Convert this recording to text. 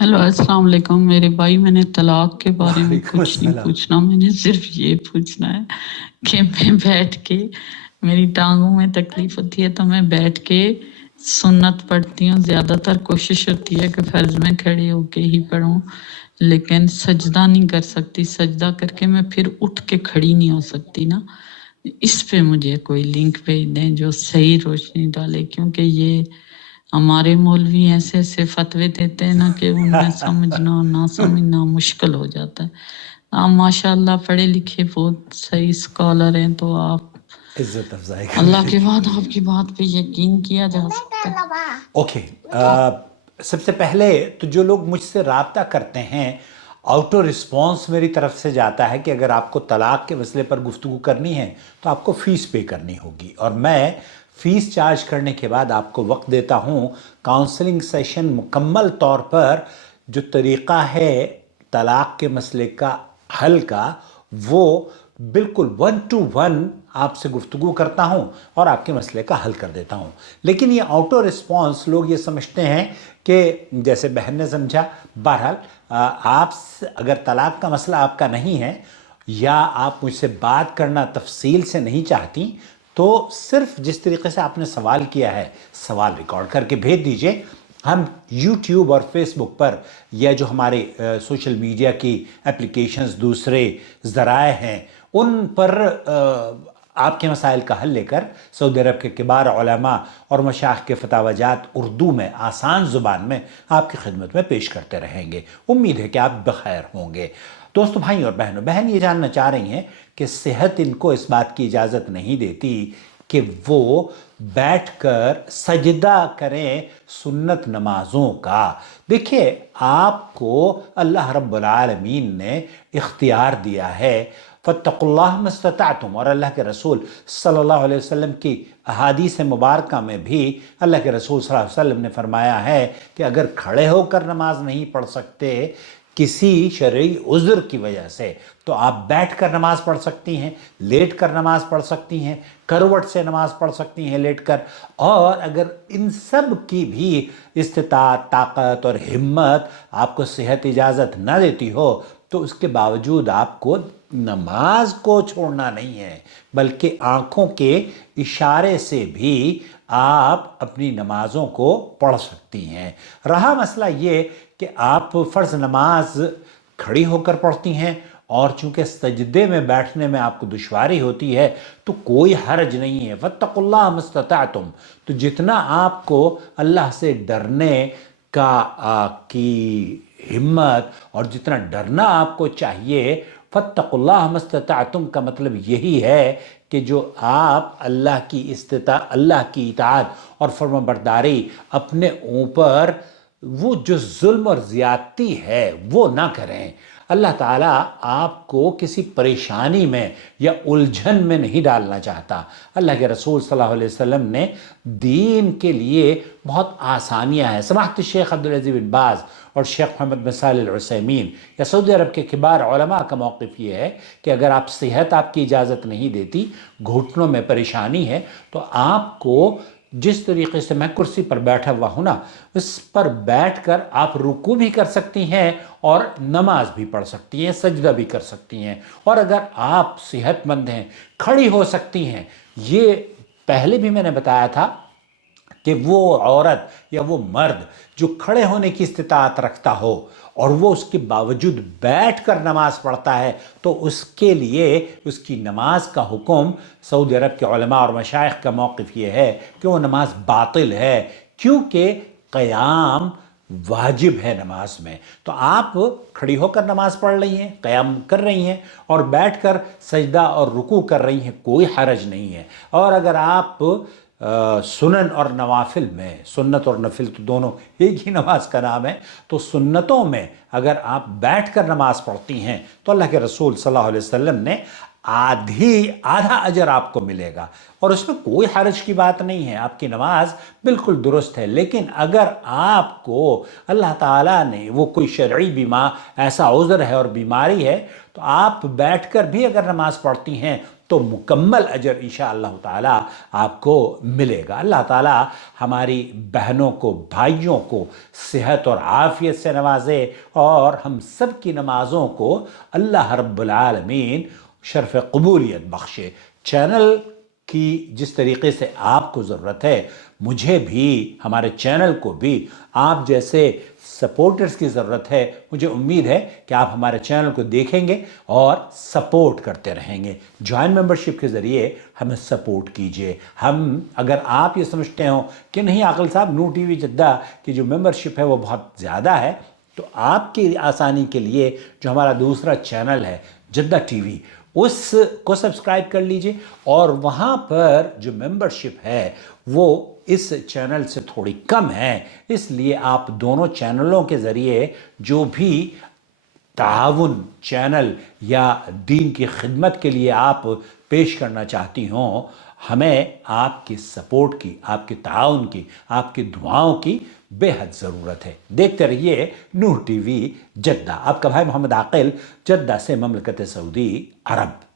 Hello अस्सलाम वालेकुम मेरे भाई। मैंने तलाक के बारे में वालेकुम कुछ नहीं अस्सलाम। पूछना, मैंने सिर्फ ये पूछना है कि मैं बैठ के, मेरी टांगों में तकलीफ होती है तो मैं बैठ के सुन्नत पढ़ती हूँ। ज़्यादातर कोशिश होती है कि फ़र्ज़ में खड़े होके ही पढूं, लेकिन सजदा नहीं कर सकती। सजदा करके मैं फिर उठ के खड़ी नहीं हो सकती ना। इस पे मुझे कोई लिंक भेज दें जो सही रोशनी डाले, क्योंकि ये हमारे मौलवी ऐसे ऐसे फतवे देते हैं ना कि उनमें समझना और ना समझना मुश्किल हो जाता है। आप माशाल्लाह पढ़े लिखे बहुत सही स्कॉलर हैं, तो आप इज्जत अफजाई का अल्लाह मेरे के बाद शुक्रिया। आपकी बात पे यकीन किया जा सकता है। ओके, सबसे पहले तो जो लोग मुझसे राब्ता करते हैं, ऑटो रिस्पॉन्स मेरी तरफ से जाता है कि अगर आपको तलाक के मसले पर गुफ्तगू करनी है तो आपको फ़ीस पे करनी होगी, और मैं फ़ीस चार्ज करने के बाद आपको वक्त देता हूँ काउंसलिंग सेशन मुकम्मल तौर पर जो तरीक़ा है तलाक के मसले का हल का, वो बिल्कुल 1 to 1 आपसे गुफ्तगू करता हूँ और आपके मसले का हल कर देता हूँ। लेकिन ये ऑटो रिस्पॉन्स लोग ये समझते हैं कि जैसे बहन ने समझा। बहरहाल आप अगर तलाक का मसला आपका नहीं है या आप मुझसे बात करना तफसील से नहीं चाहती, तो सिर्फ जिस तरीके से आपने सवाल किया है, सवाल रिकॉर्ड करके भेज दीजिए। हम YouTube और Facebook पर या जो हमारे सोशल मीडिया की एप्लीकेशंस दूसरे ज़राए हैं उन पर आपके मसाइल का हल लेकर सऊदी अरब के किबार उलमा और मशाइख के फतावाजात उर्दू में आसान ज़ुबान में आपकी खिदमत में पेश करते रहेंगे। उम्मीद है कि आप बखैर होंगे। दोस्तों, भाई और बहनों, बहन ये जानना चाह रही हैं कि सेहत इनको इस बात की इजाज़त नहीं देती कि वो बैठकर सजदा करें सुन्नत नमाजों का। देखिए, आपको अल्लाह रब्बुल आलमीन ने इख्तियार दिया है, फत्तकुल्लाह मस्तताअतुम, और अल्लाह के रसूल सल्लल्लाहु अलैहि वसल्लम की अहादीस मुबारका में भी अल्लाह के रसूल सल्लल्लाहु अलैहि वसल्लम ने फरमाया है कि अगर खड़े होकर नमाज नहीं पढ़ सकते किसी शरई उज़्र की वजह से, तो आप बैठ कर नमाज पढ़ सकती हैं, लेट कर नमाज पढ़ सकती हैं, करवट से नमाज पढ़ सकती हैं लेट कर। और अगर इन सब की भी इस्तिताअत, ताकत और हिम्मत आपको सेहत इजाज़त ना देती हो, तो उसके बावजूद आपको नमाज को छोड़ना नहीं है, बल्कि आँखों के इशारे से भी आप अपनी नमाजों को पढ़ सकती हैं। रहा मसला ये कि आप फ़र्ज़ नमाज खड़ी होकर पढ़ती हैं और चूंकि सजदे में बैठने में आपको दुश्वारी होती है, तो कोई हर्ज नहीं है। फत्तकुल्लाह मस्तताअतुम, तो जितना आपको अल्लाह से डरने की हिम्मत और जितना डरना आपको चाहिए, फत्तकुल्लाह मस्तताअतुम का मतलब यही है कि जो आप अल्लाह की इताअत और फर्माबरदारी अपने ऊपर वो जो जुल्म और ज़्यादती है वो ना करें। अल्लाह ताला आपको किसी परेशानी में या उलझन में नहीं डालना चाहता। अल्लाह के रसूल सल्लल्लाहु अलैहि वसल्लम ने दीन के लिए बहुत आसानियाँ हैं। समाहत शेख अब्दुल अज़ीज़ बिन बाज़ और शेख मोहम्मद बिन सालिह अल उसैमीन या सऊदी अरब के किबार उलमा का मौक़िफ़ ये है कि अगर आप सेहत आपकी इजाज़त नहीं देती, घुटनों में परेशानी है, तो आपको जिस तरीके से मैं कुर्सी पर बैठा हुआ हूँ ना, उस पर बैठकर आप रुकू भी कर सकती हैं और नमाज भी पढ़ सकती हैं, सजदा भी कर सकती हैं। और अगर आप सेहतमंद हैं, खड़ी हो सकती हैं। ये पहले भी मैंने बताया था कि वो औरत या वो मर्द जो खड़े होने की इस्तिताअत रखता हो और वो उसके बावजूद बैठ कर नमाज पढ़ता है, तो उसके लिए उसकी नमाज का हुक्म सऊदी अरब के उलमा और मशाइख का मौक़िफ़ ये है कि वो नमाज बातिल है, क्योंकि क़याम वाजिब है नमाज में। तो आप खड़ी होकर नमाज पढ़ रही हैं, क़याम कर रही हैं और बैठकर सजदा और रुकू कर रही हैं, कोई हरज नहीं है। और अगर आप सुनन और नवाफिल में, सुन्नत और नफिल तो दोनों एक ही नमाज का नाम है, तो सुन्नतों में अगर आप बैठकर नमाज पढ़ती हैं तो अल्लाह के रसूल सल्लल्लाहु अलैहि वसल्लम ने आधा अजर आपको मिलेगा और उसमें कोई हर्ज की बात नहीं है, आपकी नमाज बिल्कुल दुरुस्त है। लेकिन अगर आपको अल्लाह ताला ने वो कोई शरई बीमार ऐसा उज़्र है और बीमारी है, तो आप बैठकर भी अगर नमाज पढ़ती हैं تو مکمل اجر انشاءاللہ تعالی آپ کو ملے گا۔ اللہ تعالی ہماری بہنوں کو، بھائیوں کو صحت اور عافیت سے نوازے، اور ہم سب کی نمازوں کو اللہ رب العالمین شرف قبولیت بخشے۔ چینل کی جس طریقے سے آپ کو ضرورت ہے، مجھے بھی، ہمارے چینل کو بھی آپ جیسے سپورٹرز کی ضرورت ہے۔ مجھے امید ہے کہ آپ ہمارے چینل کو دیکھیں گے اور سپورٹ کرتے رہیں گے۔ جوائن ممبرشپ کے ذریعے ہمیں سپورٹ کیجئے۔ اگر آپ یہ سمجھتے ہوں کہ نہیں عاقل صاحب، نور ٹی وی جدہ کی جو ممبرشپ ہے وہ بہت زیادہ ہے، تو آپ کی آسانی کے لیے جو ہمارا دوسرا چینل ہے جدہ ٹی وی، اس کو سبسکرائب کر لیجئے، اور وہاں پر جو ممبرشپ ہے وہ اس چینل سے تھوڑی کم ہے، اس لیے آپ دونوں چینلوں کے ذریعے جو بھی تعاون چینل یا دین کی خدمت کے لیے آپ پیش کرنا چاہتی ہوں، ہمیں آپ کی سپورٹ کی، آپ کے تعاون کی، آپ کی دعاؤں کی بے حد ضرورت ہے۔ دیکھتے رہیے نور ٹی وی جدہ۔ آپ کا بھائی محمد عاقل، جدہ سے، مملکت سعودی عرب۔